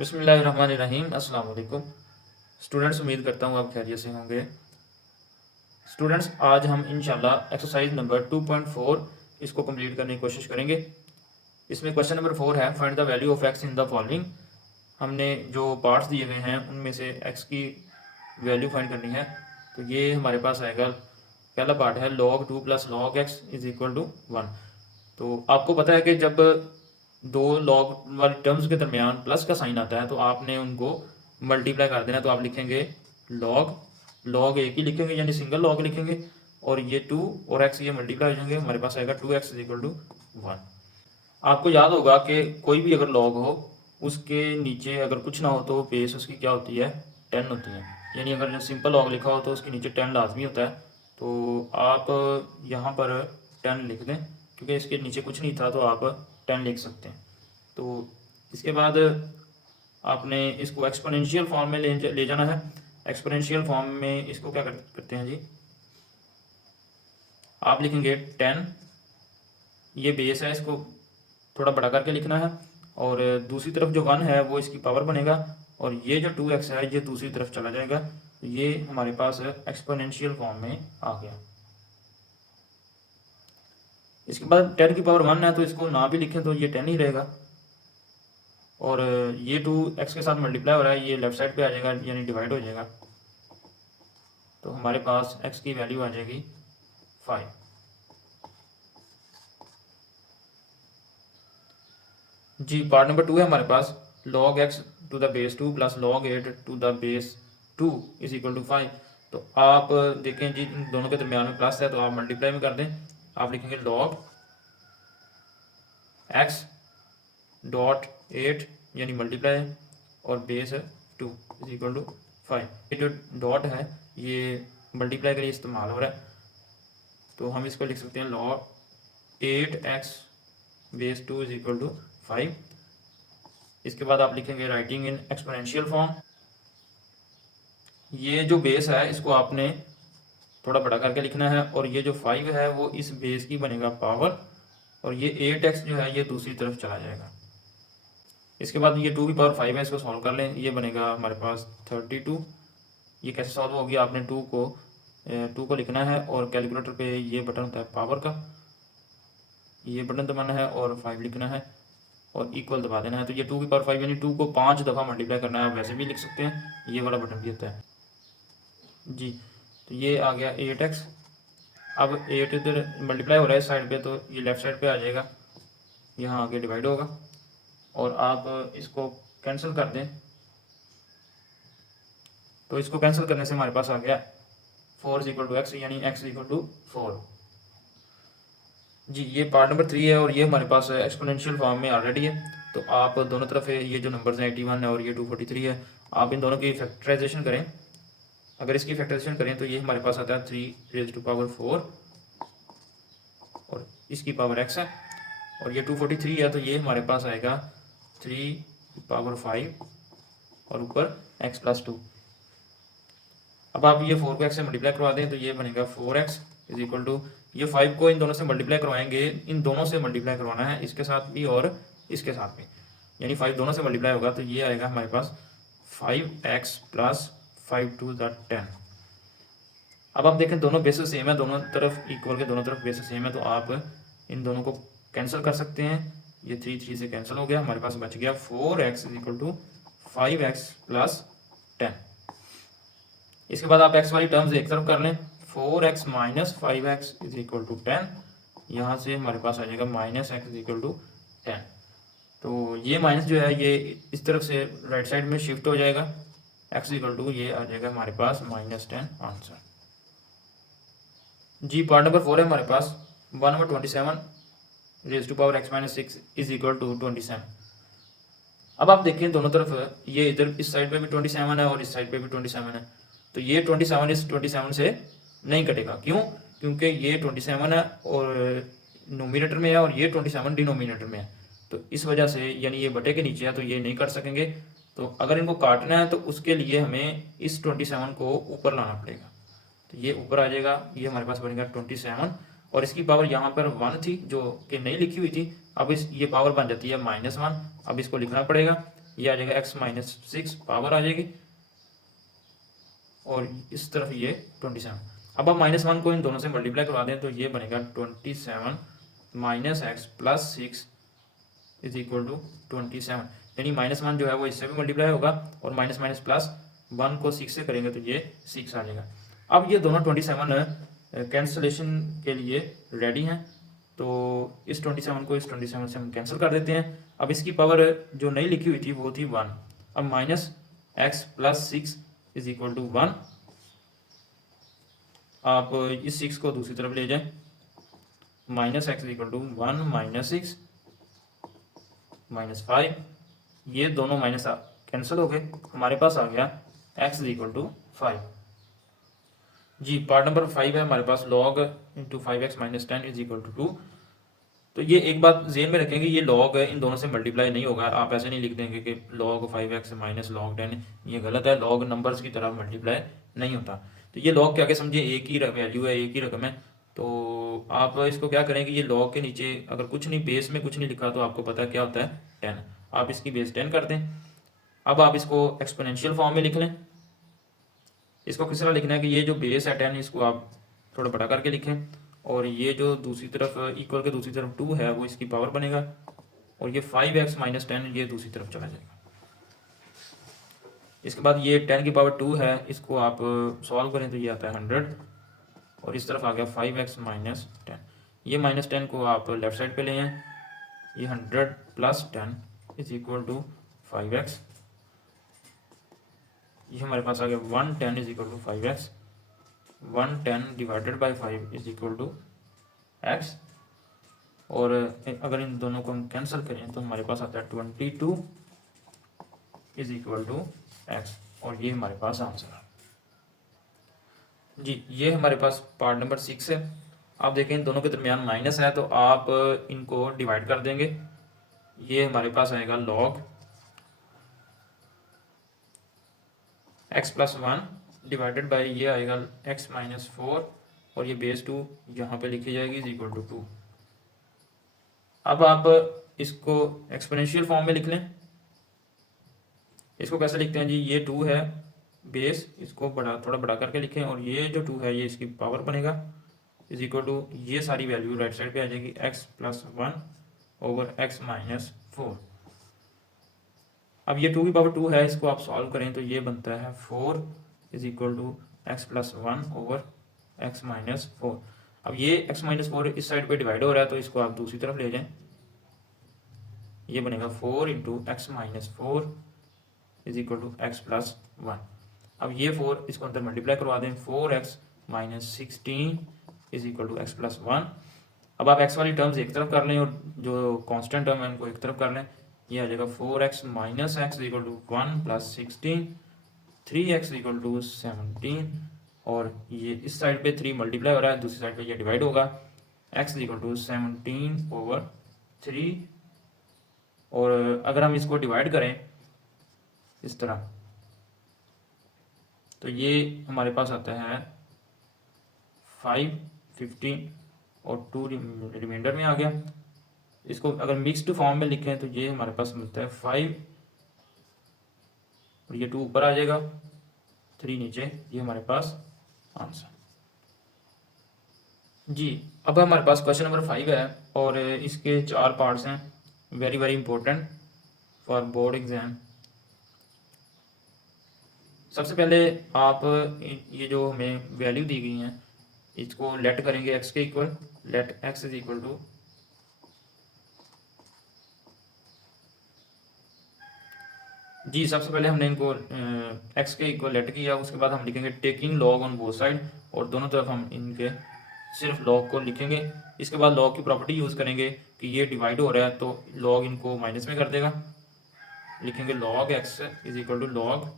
बिस्मिल्लाहिर्रहमानिर्रहीम। अस्सलाम वालेकुम स्टूडेंट्स, उम्मीद करता हूँ आप खैरियत से होंगे। स्टूडेंट्स, आज हम इंशाल्लाह एक्सरसाइज नंबर 2.4 इसको कंप्लीट करने की कोशिश करेंगे। इसमें क्वेश्चन नंबर 4 है, find the value of x in the following. हमने जो पार्ट्स दिए गए हैं उनमें से एक्स की वैल्यू फाइंड करनी है। तो ये हमारे पास आएगा, पहला पार्ट है log 2 प्लस log x is equal to 1। तो आपको पता है कि जब दो लॉग वाली टर्म्स के दरमियान प्लस का साइन आता है तो आपने उनको मल्टीप्लाई कर देना। तो आप लिखेंगे लॉग एक ही लिखेंगे, यानी सिंगल लॉग लिखेंगे, और ये 2 और x ये मल्टीप्लाई हो जाएंगे, हमारे पास आएगा 2x इज इक्वल टू 1। आपको याद होगा कि कोई भी अगर लॉग हो उसके नीचे अगर कुछ ना हो तो बेस उसकी क्या होती है, 10 होती है। यानी अगर सिंपल लॉग लिखा हो तो उसके नीचे 10 लाजमी होता है। तो आप यहाँ पर 10 लिख दें, क्योंकि इसके नीचे कुछ नहीं था तो आप 10 लिख सकते हैं। तो इसके बाद आपने इसको एक्सपोनेंशियल फॉर्म में ले जाना है। एक्सपोनेंशियल फॉर्म में इसको क्या करते हैं जी, आप लिखेंगे 10, ये बेस है, इसको थोड़ा बड़ा करके लिखना है, और दूसरी तरफ जो 1 है वो इसकी पावर बनेगा, और ये जो 2x है ये दूसरी तरफ चला जाएगा। तो ये हमारे पास एक्सपोनेंशियल फॉर्म में आ गया। इसके बाद 10 की पावर 1 है तो इसको ना भी लिखें तो ये 10 ही रहेगा, और ये 2x के साथ मल्टीप्लाई हो रहा है, ये लेफ्ट साइड पे आ जाएगा, यानी डिवाइड हो जाएगा। तो हमारे पास x की वैल्यू आ जाएगी 5। जी, पार्ट नंबर 2 है हमारे पास, log x to the base 2 प्लस log 8 to the base 2 is equal to 5। तो आप देखें जी, इन दोनों के दरमियान में प्लस है तो आप मल्टीप्लाई में कर दें। आप लिखेंगे log x डॉट 8 यानी मल्टीप्लाई, और बेस 2 इज इक्वल टू 5। ये जो डॉट है ये मल्टीप्लाई के लिए इस्तेमाल हो रहा है, तो हम इसको लिख सकते हैं log 8x base 2 is equal to 5। इसके बाद आप लिखेंगे राइटिंग इन एक्सपोनेंशियल फॉर्म। ये जो बेस है इसको आपने थोड़ा बड़ा करके लिखना है, और ये जो 5 है वो इस बेस की बनेगा पावर, और ये 8x जो है ये दूसरी तरफ चला जाएगा। इसके बाद ये 2 की पावर 5 है, इसको सॉल्व कर लें, ये बनेगा हमारे पास 32। ये कैसे सॉल्व होगी, आपने 2 को लिखना है, और कैलकुलेटर पे ये बटन होता है पावर का, ये बटन दबाना है और 5 लिखना है और इक्वल दबा देना है। तो ये 2 की पावर 5 यानी 2 को 5 दफ़ा मल्टीप्लाई करना है। आप वैसे भी लिख सकते हैं, ये वाला बटन भी होता है जी। तो ये आ गया 8x। अब 8 इधर मल्टीप्लाई हो रहा है इस साइड पे, तो ये लेफ़्ट साइड पे आ जाएगा, यहाँ आगे डिवाइड होगा, और आप इसको कैंसिल कर दें। तो इसको कैंसिल करने से हमारे पास आ गया 4 इज इक्वल टू एक्स, यानी x इक्वल टू 4। जी, ये पार्ट नंबर 3 है, और ये हमारे पास एक्सपोनेंशियल फॉर्म में ऑलरेडी है। तो आप दोनों तरफ है, ये जो नंबर्स हैं 81 है और ये 243 है, आप इन दोनों की फैक्टराइजेशन करें। अगर इसकी फैक्टराइजेशन करें तो ये हमारे पास आता है 3 रेज़ टू पावर 4, और इसकी पावर x है, और ये 243 है तो ये हमारे पास आएगा 3 पावर 5 और ऊपर x प्लस 2। अब आप ये 4 को x से मल्टीप्लाई करवा दें तो ये बनेगा 4x इज इक्वल टू, ये 5 को इन दोनों से मल्टीप्लाई करवाएंगे, इन दोनों से मल्टीप्लाई करवाना है, इसके साथ भी और इसके साथ भी, यानी 5 दोनों से मल्टीप्लाई होगा तो ये आएगा हमारे पास 5x प्लस 5 टू द 10। अब आप देखें दोनों बेसेस सेम है, दोनों तरफ इक्वल के दोनों तरफ बेसेस सेम है, तो आप इन दोनों को कैंसिल कर सकते हैं। ये 3 से कैंसिल हो गया, हमारे पास बच गया 4x is equal to 5x plus 10। इसके बाद आप x वाली टर्म्स एक तरफ कर लें, 4x minus 5x is equal to 10। यहाँ से हमारे पास आ जाएगा minus x is equal to 10। तो ये माइनस जो है ये इस तरफ से राइट साइड में शिफ्ट हो जाएगा, x इक्वल टू ये आ जाएगा हमारे पास -10 आंसर। जी, पार्ट नंबर 4 है हमारे पास, 1/27 raise to power x minus 6 is equal to 27। अब आप देखें दोनों तरफ, ये इधर इस साइड पे भी 27 है और इस साइड पे भी 27 है, तो ये 27 इस 27 से नहीं कटेगा। क्यों? क्योंकि ये 27 है और नोमिनेटर में है, और ये 27 डिनोमिनेटर में है, तो इस वजह से यानी ये बटे के नीचे है तो ये नहीं कर सकेंगे। तो अगर इनको काटना है तो उसके लिए हमें इस 27 को ऊपर लाना पड़ेगा, तो ये ऊपर आ जाएगा, ये हमारे पास बनेगा 27, और इसकी पावर यहाँ पर 1 थी जो कि नहीं लिखी हुई थी, अब ये पावर बन जाती है -1। अब इसको लिखना पड़ेगा, ये आ जाएगा x-6 पावर आ जाएगी, और इस तरफ ये 27। अब आप -1 को इन दोनों से मल्टीप्लाई करवा दें तो ये बनेगा 27 minus x plus 6 is equal to 27, यानी -1 जो है वो इससे भी मल्टीप्लाई होगा, और माइनस माइनस प्लस 1 को 6 से करेंगे तो ये 6 आ जाएगा। अब ये दोनों 27 कैंसलेशन के लिए रेडी हैं, तो इस 27 को इस 27 से हम कैंसिल कर देते हैं। अब इसकी पावर जो नई लिखी हुई थी वो थी 1। अब minus x plus 6 is equal to 1। आप इस 6 को दूसरी तरफ ले जाएं, minus x is equal to 1 minus 6 minus 5, ये दोनों माइनस कैंसिल हो गए, हमारे पास आ गया x इज इक्वल टू 5। जी पार्ट नंबर 5 है हमारे पास, log into 5x minus 10 is equal to 2। तो ये एक बात जेन में रखेंगे, ये log इन दोनों से मल्टीप्लाई नहीं होगा। आप ऐसे नहीं लिख देंगे कि log 5x माइनस log 10, ये गलत है। log नंबर्स की तरह मल्टीप्लाई नहीं होता। तो ये log के आगे समझिए एक ही वैल्यू है, एक ही रकम है। तो आप इसको क्या करेंगे, ये log के नीचे अगर कुछ नहीं, बेस में कुछ नहीं लिखा तो आपको पता है क्या होता है 10, आप इसकी बेस 10 कर दें। अब आप इसको एक्सपोनेंशियल फॉर्म में लिख लें। इसको किस तरह लिखना है कि ये जो बेस है 10 इसको आप थोड़ा बड़ा करके लिखें, और ये जो दूसरी तरफ इक्वल के दूसरी तरफ 2 है वो इसकी पावर बनेगा, और ये 5x माइनस 10 ये दूसरी तरफ चला जाएगा। इसके बाद ये 10 की पावर 2 है, इसको आप सॉल्व करें तो ये आता है 100, और इस तरफ आ गया 5x माइनस 10। ये माइनस 10 को आप लेफ्ट साइड पे ले आएँ, ये 100 plus 10 is equal to 5x। ये हमारे पास आ गया 110 is equal to 5x। 110 divided by 5 is equal to x, और अगर इन दोनों को हम कैंसिल करें तो हमारे पास आता है 22 इज इक्वल टू x, और ये हमारे पास आंसर है। जी ये हमारे पास पार्ट नंबर 6 है। आप देखें इन दोनों के दरमियान माइनस है, तो आप इनको डिवाइड कर देंगे। ये हमारे पास आएगा log x plus 1 divided by ये आएगा x माइनस 4, और ये बेस 2 यहाँ पे लिखी जाएगी इज इक्वल टू 2। अब आप इसको एक्सपोनेंशियल फॉर्म में लिख लें। इसको कैसे लिखते हैं जी, ये 2 है बेस, इसको बड़ा थोड़ा बड़ा करके लिखें, और ये जो 2 है ये इसकी पावर बनेगा इज इक्वल टू, ये सारी वैल्यू राइट साइड पे आ जाएगी x plus 1 over x minus 4। अब ये 2 की पावर 2 है, इसको आप सॉल्व करें तो ये बनता है 4 is equal to x plus 1 over x minus 4। अब ये x माइनस 4 इस साइड पे डिवाइड हो रहा है, तो इसको आप दूसरी तरफ ले जाएं, ये बनेगा 4 into x minus 4 is equal to x plus 1। अब ये 4 इसको अंदर मल्टीप्लाई करवा दें, 4x minus 16 is equal to x plus 1। अब आप x वाली टर्म्स एक तरफ कर लें, और जो कांस्टेंट टर्म है उनको एक तरफ कर लें। ये आ जाएगा 4x minus x equal to 1 plus 16, 3x equal to 17, और ये इस साइड पे 3 मल्टीप्लाई हो रहा है, दूसरी साइड पे ये डिवाइड होगा, x इक्वल टू 17 ओवर 3। और अगर हम इसको डिवाइड करें इस तरह तो ये हमारे पास आता है 5, 15 और 2 रिमाइंडर में आ गया। इसको अगर मिक्स्ड फॉर्म में लिखें तो ये हमारे पास मिलता है 5, और ये 2 ऊपर आ जाएगा, 3 नीचे, ये हमारे पास आंसर। जी अब हमारे पास क्वेश्चन नंबर 5 है, और इसके 4 पार्ट्स हैं, very very important for board exam. सबसे पहले आप ये जो हमें वैल्यू दी गई हैं इसको लेट करेंगे x के equal, let x is equal to जी सबसे पहले हमने इनको x के इक्वल लेट किया, उसके बाद हम लिखेंगे taking log on both side, और दोनों तरफ हम इनके सिर्फ लॉग को लिखेंगे। इसके बाद लॉग की प्रॉपर्टी यूज़ करेंगे कि ये डिवाइड हो रहा है तो लॉग इनको माइनस में कर देगा, लिखेंगे log x is equal to log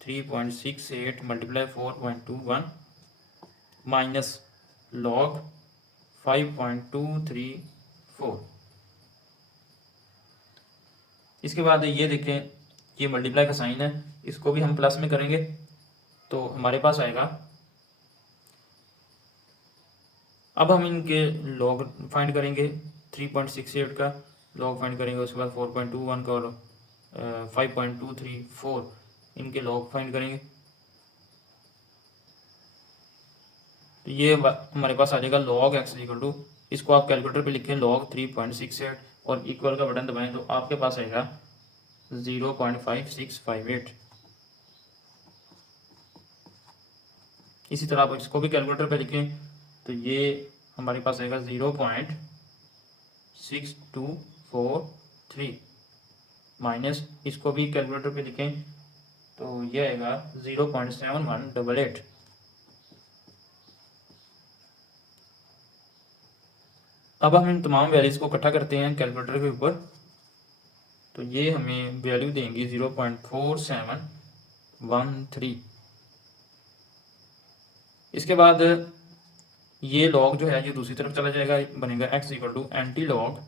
3.68 multiply 4.21 minus log 5.234। इसके बाद ये देखें, ये मल्टीप्लाई का साइन है, इसको भी हम प्लस में करेंगे तो हमारे पास आएगा। अब हम इनके लॉग फाइंड करेंगे, 3.68 का लॉग फाइंड करेंगे, उसके बाद 4.21 का और 5.234 इनके लॉग फाइंड करेंगे तो ये हमारे पास आ जाएगा log x इक्वल टू, इसको आप कैलकुलेटर पे लिखें log 3.68 और इक्वल का बटन दबाएं तो आपके पास आएगा 0.5658। इसी तरह आप इसको भी कैलकुलेटर पे लिखें तो ये हमारे पास आएगा 0.6243 माइनस इसको भी कैलकुलेटर पे लिखें तो ये आएगा 0.7188। अब हम इन तमाम वैल्यूज़ को इकट्ठा करते हैं कैलकुलेटर के ऊपर तो ये हमें वैल्यू देंगी 0.4713। इसके बाद ये लॉग जो है ये दूसरी तरफ चला जाएगा, बनेगा x equal to anti log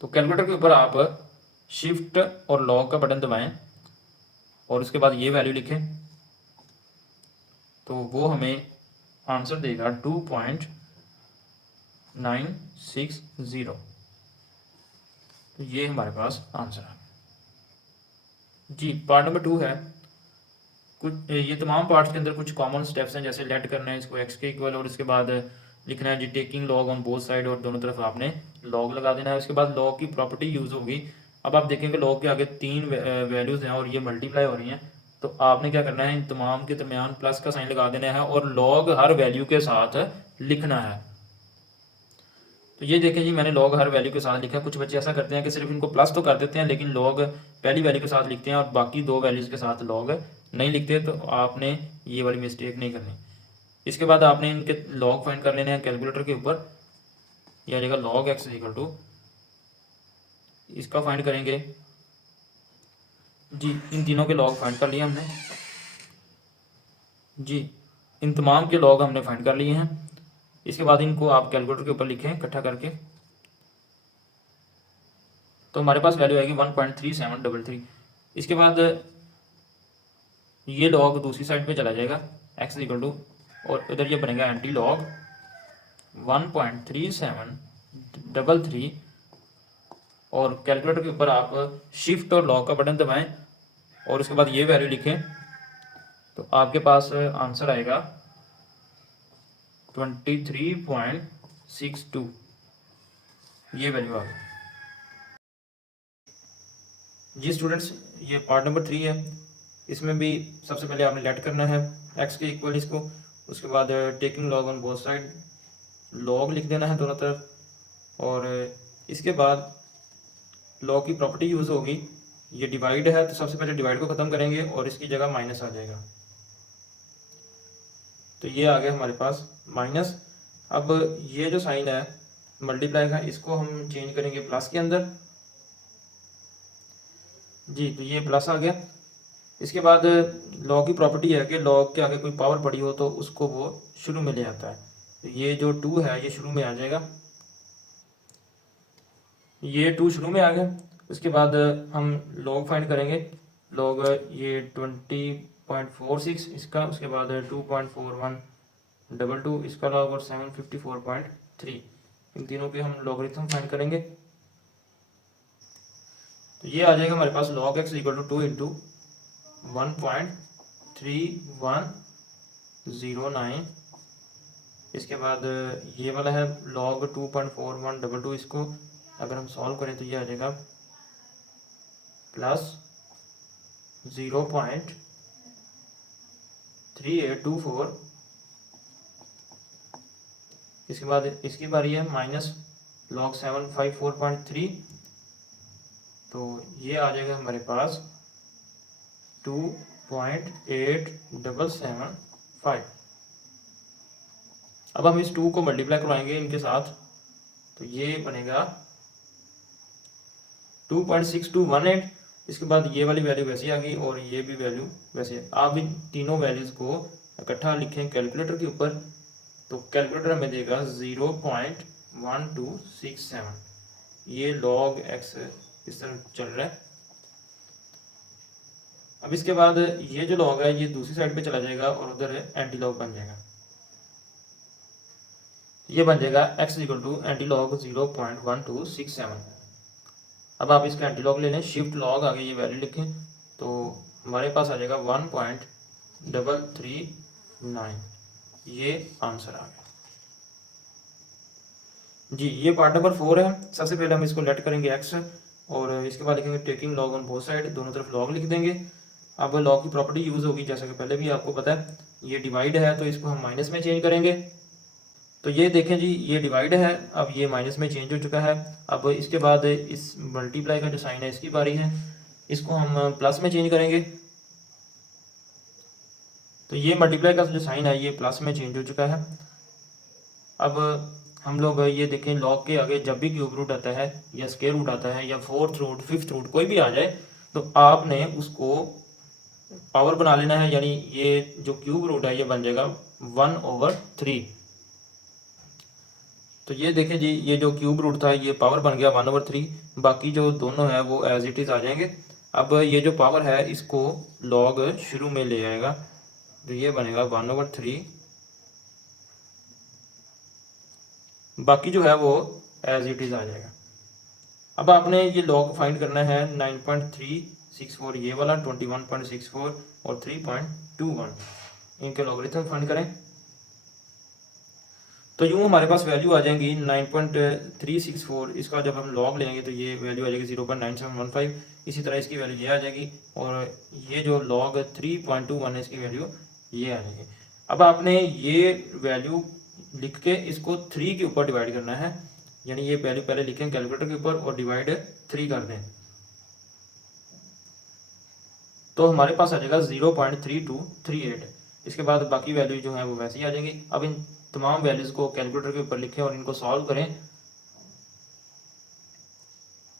तो कैलकुलेटर के ऊपर आप शिफ्ट और लॉग का बटन दबाएं और उसके बाद ये वैल्यू लिखें तो वो हमें आंसर देगा 2.960। तो ये हमारे पास आंसर है जी। पार्ट नंबर 2 है, कुछ ये तमाम पार्ट्स के अंदर कुछ कॉमन स्टेप्स हैं, जैसे लेट करना है इसको x के इक्वल और इसके बाद लिखना है जी taking log on both side और दोनों तरफ आपने लॉग लगा देना है। उसके बाद लॉग की प्रॉपर्टी यूज़ होगी। अब आप देखेंगे लॉग के आगे 3 वैल्यूज़ हैं और ये मल्टीप्लाई हो रही हैं तो आपने क्या करना है इन तमाम के दरमियान प्लस का साइन लगा देना है और लॉग हर वैल्यू के साथ लिखना है। तो ये देखें जी मैंने लॉग हर वैल्यू के साथ लिखा है। कुछ बच्चे ऐसा करते हैं कि सिर्फ इनको प्लस तो कर देते हैं लेकिन लॉग पहली वैल्यू के साथ लिखते हैं और बाकी 2 वैल्यूज़ के साथ लॉग नहीं लिखते, तो आपने ये वाली मिस्टेक नहीं करनी। इसके बाद आपने इनके लॉग फाइंड कर लेने हैं कैलकुलेटर के ऊपर। यह आ जाएगा log x इक्वल टू, इसका फाइंड करेंगे जी, इन तीनों के लॉग फाइंड कर लिए हमने जी, इन तमाम के लॉग हमने फाइंड कर लिए हैं। इसके बाद इनको आप कैलकुलेटर के ऊपर लिखें इकट्ठा करके तो हमारे पास वैल्यू आएगी 1.3733। इसके बाद ये लॉग दूसरी साइड पे चला जाएगा x इक्वल टू और उधर ये बनेगा एंटी लॉग 1.3733 और कैलकुलेटर के ऊपर आप शिफ्ट और लॉग का बटन दबाएं और उसके बाद ये वैल्यू लिखें तो आपके पास आंसर आएगा 23.62। ये वैल्यू आ गई जी। स्टूडेंट्स ये पार्ट नंबर 3 है, इसमें भी सबसे पहले आपने लेट करना है x के इक्वल इसको, उसके बाद taking log on both side log लिख देना है दोनों तरफ और इसके बाद लॉग की प्रॉपर्टी यूज़ होगी। ये डिवाइड है तो सबसे पहले डिवाइड को ख़त्म करेंगे और इसकी जगह माइनस आ जाएगा तो ये आ गया हमारे पास माइनस। अब ये जो साइन है मल्टीप्लाई का इसको हम चेंज करेंगे प्लस के अंदर जी, तो ये प्लस आ गया। इसके बाद लॉग की प्रॉपर्टी है कि लॉग के आगे कोई पावर पड़ी हो तो उसको वो शुरू में ले आता है, तो ये जो 2 है ये शुरू में आ जाएगा, ये 2 शुरू में आ गया। उसके बाद हम लॉग फाइंड करेंगे, लॉग ये 20.46 इसका, उसके बाद 2.4122 इसका लॉग और 754.3 इन तीनों के हम लॉगरिथम फाइंड करेंगे तो ये आ जाएगा हमारे पास log x equal to 2 into 1.3109। इसके बाद ये वाला है log 2.4122, इसको अगर हम सॉल्व करें तो ये आ जाएगा प्लस 0.3824। इसके बाद इसकी बारी है माइनस log 754.3 तो ये आ जाएगा हमारे पास 2.8775। अब हम इस 2 को मल्टीप्लाई करवाएंगे इनके साथ तो ये बनेगा 2.6218। इसके बाद ये वाली वैल्यू वैसी आ गई और ये भी वैल्यू वैसे। आप इन तीनों वैल्यूज़ को इकट्ठा लिखें कैलकुलेटर के ऊपर तो कैलकुलेटर हमें देगा 0.1267। ये log x इस तरह चल रहा है। अब इसके बाद ये जो log है ये दूसरी साइड पे चला जाएगा और उधर एंटी लॉग बन जाएगा। ये बन जाएगा x इक्वल टू एंटीलॉग 0.1267। अब आप इसका एंटीलॉग ले लें, शिफ्ट लॉग आगे ये वैल्यू लिखें तो हमारे पास आ जाएगा 1.339। ये आंसर आ गया जी। ये पार्ट नंबर 4 है। सबसे पहले हम इसको लेट करेंगे x और इसके बाद लिखेंगे taking log on both side, दोनों तरफ लॉग लिख देंगे। अब लॉग की प्रॉपर्टी यूज़ होगी जैसा कि पहले भी आपको पता है, ये डिवाइड है तो इसको हम माइनस में चेंज करेंगे। तो ये देखें जी, ये डिवाइड है, अब ये माइनस में चेंज हो चुका है। अब इसके बाद इस मल्टीप्लाई का जो साइन है इसकी बारी है, इसको हम प्लस में चेंज करेंगे। तो ये मल्टीप्लाई का जो साइन है ये प्लस में चेंज हो चुका है। अब हम लोग ये देखें, लॉग के आगे जब भी क्यूब रूट आता है या स्क्वायर रूट आता है या फोर्थ रूट फिफ्थ रूट कोई भी आ जाए तो आपने उसको पावर बना लेना है, यानी ये जो क्यूब रूट है ये बन जाएगा 1/3। तो ये देखें जी, ये जो क्यूब रूट था ये पावर बन गया 1/3, बाकी जो दोनों है वो एज इट इज़ आ जाएंगे। अब ये जो पावर है इसको लॉग शुरू में ले आएगा तो ये बनेगा 1/3, बाकी जो है वो एज इट इज़ आ जाएगा। अब आपने ये लॉग फाइंड करना है 9.364 ये वाला, 21.64 और 3.21, इनके लॉगरिथम फाइंड करें तो यूँ हमारे पास वैल्यू आ जाएंगी 9.364। इसका जब हम लॉग लेंगे तो ये वैल्यू आ जाएगी 0.9715। इसी तरह इसकी वैल्यू ये आ जाएगी और ये जो लॉग 3.21 है इसकी वैल्यू ये आ जाएगी। अब आपने ये वैल्यू लिख के इसको 3 के ऊपर डिवाइड करना है, यानी ये वैल्यू पहले लिखें कैलकुलेटर के ऊपर और डिवाइड 3 कर दें तो हमारे पास आ जाएगा 0.3238। इसके बाद बाकी वैल्यू जो है वो वैसे ही आ जाएंगी। अब इन तमाम वैल्यूज को कैलकुलेटर के ऊपर लिखें और इनको सॉल्व करें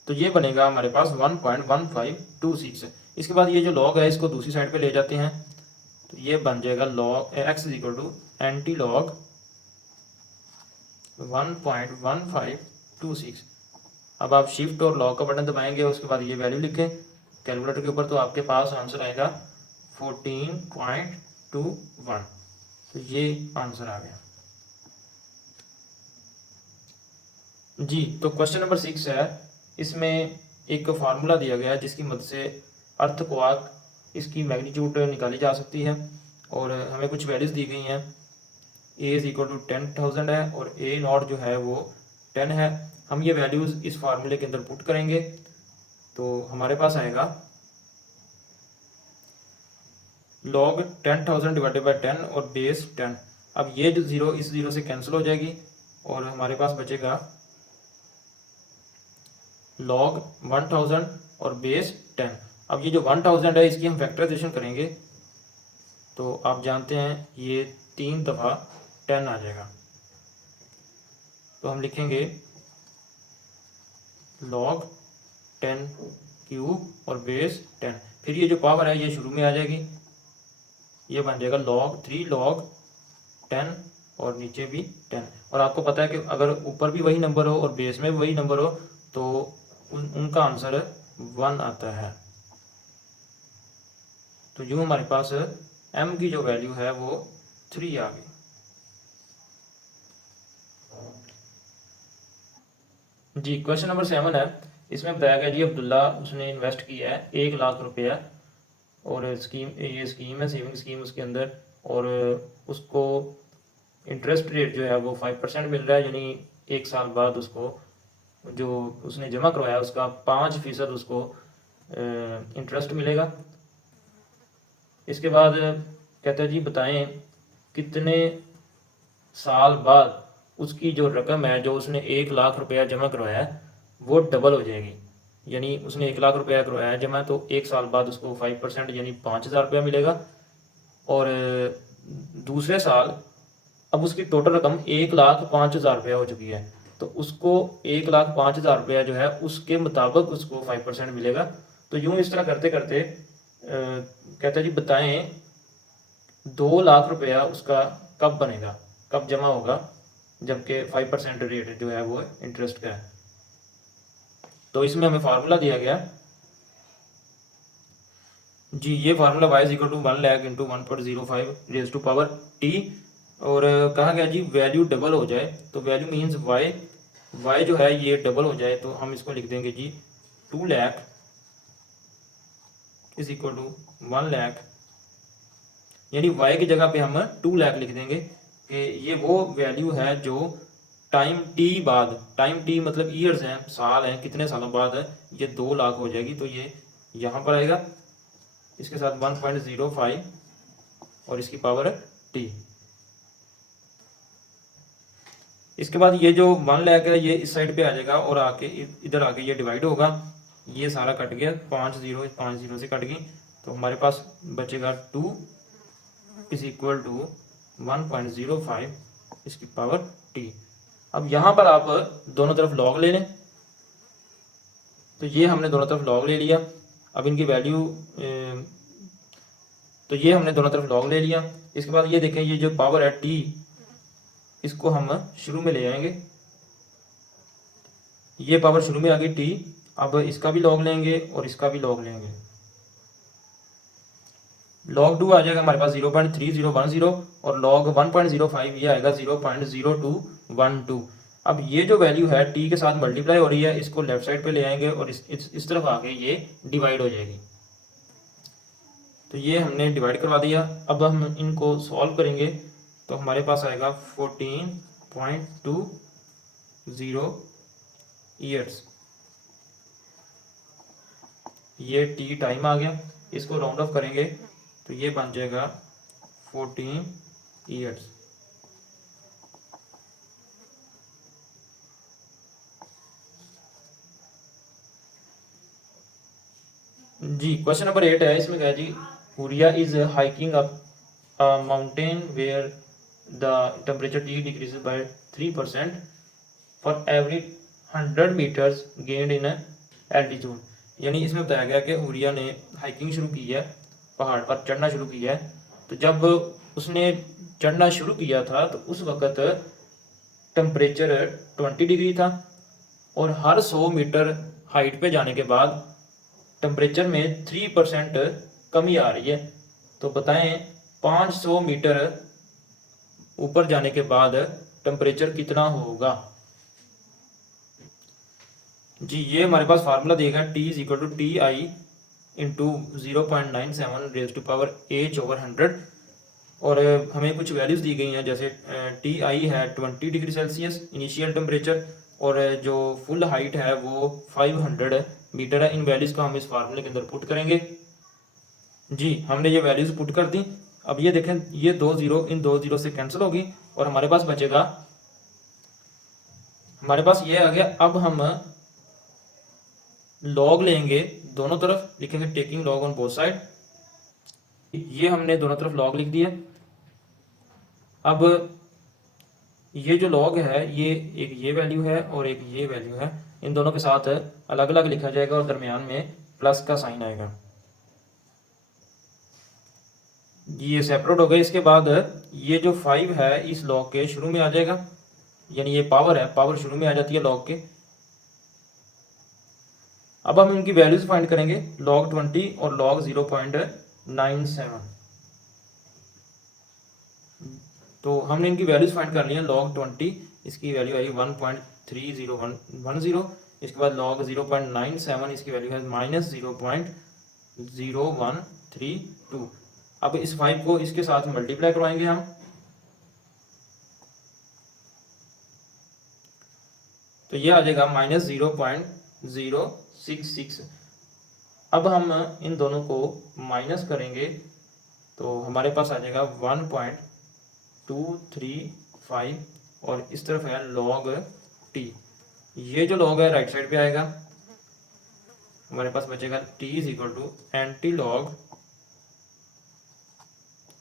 तो ये बनेगा हमारे पास 1.1526। इसके बाद ये जो लॉग है इसको दूसरी साइड पे ले जाते हैं तो ये बन जाएगा log x equal to anti log 1.1526। अब आप शिफ्ट और लॉग का बटन दबाएंगे, उसके बाद ये वैल्यू लिखें कैलकुलेटर के ऊपर तो आपके पास आंसर आएगा 14.21। तो ये आंसर आ गया जी। तो क्वेश्चन नंबर 6 है, इसमें एक फार्मूला दिया गया है जिसकी मदद से अर्थक्वाक इसकी मैग्नीट्यूड निकाली जा सकती है और हमें कुछ वैल्यूज दी गई हैं। ए इज इक्वल टू 10,000 है और ए नॉट जो है वो 10 है। हम ये वैल्यूज इस फार्मूले के अंदर पुट करेंगे तो हमारे पास आएगा लॉग 10,000 डिवाइडेड बाई 10 और बेस 10। अब ये जो ज़ीरो इस ज़ीरो से कैंसिल हो जाएगी और हमारे पास बचेगा लॉग 1000 और बेस 10। अब ये जो 1000 है इसकी हम फैक्टराइजेशन करेंगे तो आप जानते हैं ये 3 दफ़ा 10 आ जाएगा। तो हम लिखेंगे लॉग 10 क्यूब और बेस 10, फिर ये जो पावर है ये शुरू में आ जाएगी, ये बन जाएगा लॉग 3 लॉग 10 और नीचे भी 10। और आपको पता है कि अगर ऊपर भी वही नंबर हो और बेस में भी वही नंबर हो तो उनका आंसर 1 आता है। तो यूँ हमारे पास m की जो वैल्यू है वो 3 आ गई जी। क्वेश्चन नंबर 7 है, इसमें बताया गया जी अब्दुल्ला उसने इन्वेस्ट किया है 1 लाख रुपया और ये स्कीम है सेविंग स्कीम उसके अंदर, और उसको इंटरेस्ट रेट जो है वो 5% मिल रहा है, यानी 1 साल बाद उसको जो उसने जमा करवाया उसका 5% उसको इंटरेस्ट मिलेगा। इसके बाद कहता है जी बताएं कितने साल बाद उसकी जो रकम है जो उसने 1 लाख रुपया जमा करवाया है वो डबल हो जाएगी। यानी उसने 1 लाख रुपया करवाया जमा तो 1 साल बाद उसको 5% यानी 5,000 रुपया मिलेगा और दूसरे साल अब उसकी टोटल रकम 1,05,000 रुपया हो चुकी है तो उसको 1,05,000 रुपया जो है उसके मुताबिक उसको 5% मिलेगा। तो यूँ इस तरह करते करते कहता है जी बताएं 2 लाख रुपया उसका कब बनेगा, कब जमा होगा, जबकि 5% रेट जो है वो इंटरेस्ट का है। तो इसमें हमें फार्मूला दिया गया जी, ये formula y equal to 1 lakh into 1.05 raise to power t। और कहा गया जी वैल्यू डबल हो जाए, तो वैल्यू मीन्स वाई जो है ये डबल हो जाए, तो हम इसको लिख देंगे जी 2 lakh is equal to 1 lakh, यानी वाई की जगह पे हम 2 लाख लिख देंगे कि ये वो वैल्यू है जो टाइम टी बाद, टाइम टी मतलब ईयर्स हैं, साल हैं, कितने सालों बाद ये 2 लाख हो जाएगी, तो ये यहाँ पर आएगा इसके साथ 1.05 और इसकी पावर टी। इसके बाद ये जो 1 लाख है ये इस साइड पे आ जाएगा और आके इधर आके ये डिवाइड होगा, ये सारा कट गया, 5 जीरो से कट गई, तो हमारे पास बचेगा 2 इज इक्वल टू 1.05 इसकी पावर टी। अब यहाँ पर आप दोनों तरफ लॉग ले लें, तो ये हमने दोनों तरफ लॉग ले लिया। अब इनकी वैल्यू तो ये हमने दोनों तरफ लॉग ले लिया। इसके बाद ये देखें ये जो पावर है टी, इसको हम शुरू में ले आएंगे, ये पावर शुरू में आ गई टी, अब इसका भी लॉग लेंगे और इसका भी लॉग लेंगे, लॉग 2 आ जाएगा हमारे पास 0.3010 और लॉग 1.05 ये आएगा 0.0212। अब ये जो वैल्यू है टी के साथ मल्टीप्लाई हो रही है, इसको लेफ्ट साइड पे ले आएंगे और इस तरफ आके ये डिवाइड हो जाएगी, तो ये हमने डिवाइड करवा दिया। अब हम इनको सॉल्व करेंगे तो हमारे पास आएगा 14.20 ईयर्स, ये टी टाइम आ गया, इसको राउंड ऑफ करेंगे तो ये बन जाएगा 14 ईयर्स। जी क्वेश्चन नंबर 8 है, इसमें क्या है जी, Huria is hiking up a mountain where the temperature T decreases by 3% for every 100 meters gained in altitude. यानी इसमें बताया गया कि हुरिया ने हाइकिंग शुरू की है, पहाड़ पर चढ़ना शुरू किया है, तो जब उसने चढ़ना शुरू किया था तो उस वक़्त टेम्परेचर 20 डिग्री था और हर 100 मीटर हाइट पे जाने के बाद टेम्परेचर में 3% कमी आ रही है। तो बताएं 500 मीटर ऊपर जाने के बाद टेम्परेचर कितना होगा। जी ये हमारे पास फार्मूला देगा T is equal to t i into 0.97 raise to power H/100 और हमें कुछ वैल्यूज़ दी गई हैं, जैसे टी आई है 20 डिग्री सेल्सियस इनिशियल टेम्परेचर और जो फुल हाइट है वो 500 मीटर है। इन वैल्यूज़ को हम इस फार्मूले के अंदर पुट करेंगे। जी हमने ये वैल्यूज़ पुट कर दी। अब ये देखें ये 2 जीरो इन 2 जीरो से कैंसिल होगी और हमारे पास बचेगा, हमारे पास ये आ गया। अब हम लॉग लेंगे, दोनों तरफ लिखेंगे taking log on both side, ये हमने दोनों तरफ लॉग लिख दिया। अब ये जो लॉग है ये एक ये वैल्यू है और एक ये वैल्यू है, इन दोनों के साथ अलग अलग लिखा जाएगा और दरमियान में प्लस का साइन आएगा, ये सेपरेट हो गए। इसके बाद ये जो 5 है इस लॉग के शुरू में आ जाएगा, यानी ये पावर है, पावर शुरू में आ जाती है लॉग के। अब हम इनकी वैल्यूज फाइंड करेंगे, लॉग 20 और लॉग 0.97। तो हमने इनकी वैल्यूज फाइंड कर ली है। लॉग 20 इसकी वैल्यू आई 1.3010, इसके बाद लॉग 0.97 इसकी वैल्यू है -0.0132। अब इस 5 को इसके साथ मल्टीप्लाई करवाएंगे हम, तो ये आ जाएगा -0.066। अब हम इन दोनों को माइनस करेंगे तो हमारे पास आ जाएगा 1.235 और इस तरफ है लॉग टी, ये जो लॉग है राइट साइड पे आएगा, हमारे पास बचेगा t is equal to anti log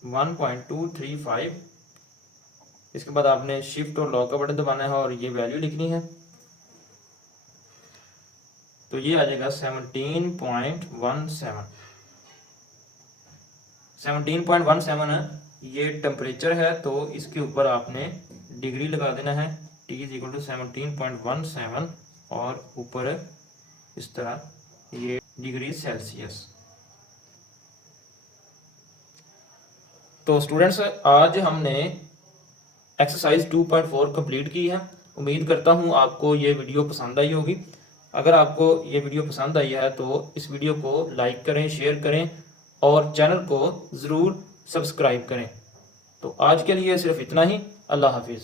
1.235। इसके बाद आपने शिफ्ट और लॉग का बटन दबाना है और ये वैल्यू लिखनी है, तो ये आ जाएगा 17.17। 17.17 है ये टेम्परेचर है, तो इसके ऊपर आपने डिग्री लगा देना है, T इज इक्वल टू 17.17 और ऊपर इस तरह ये डिग्री सेल्सियस। तो स्टूडेंट्स आज हमने एक्सरसाइज 2.4 कंप्लीट की है। उम्मीद करता हूँ आपको ये वीडियो पसंद आई होगी। अगर आपको ये वीडियो पसंद आई है तो इस वीडियो को लाइक करें, शेयर करें और चैनल को ज़रूर सब्सक्राइब करें। तो आज के लिए सिर्फ इतना ही। अल्लाह हाफिज़।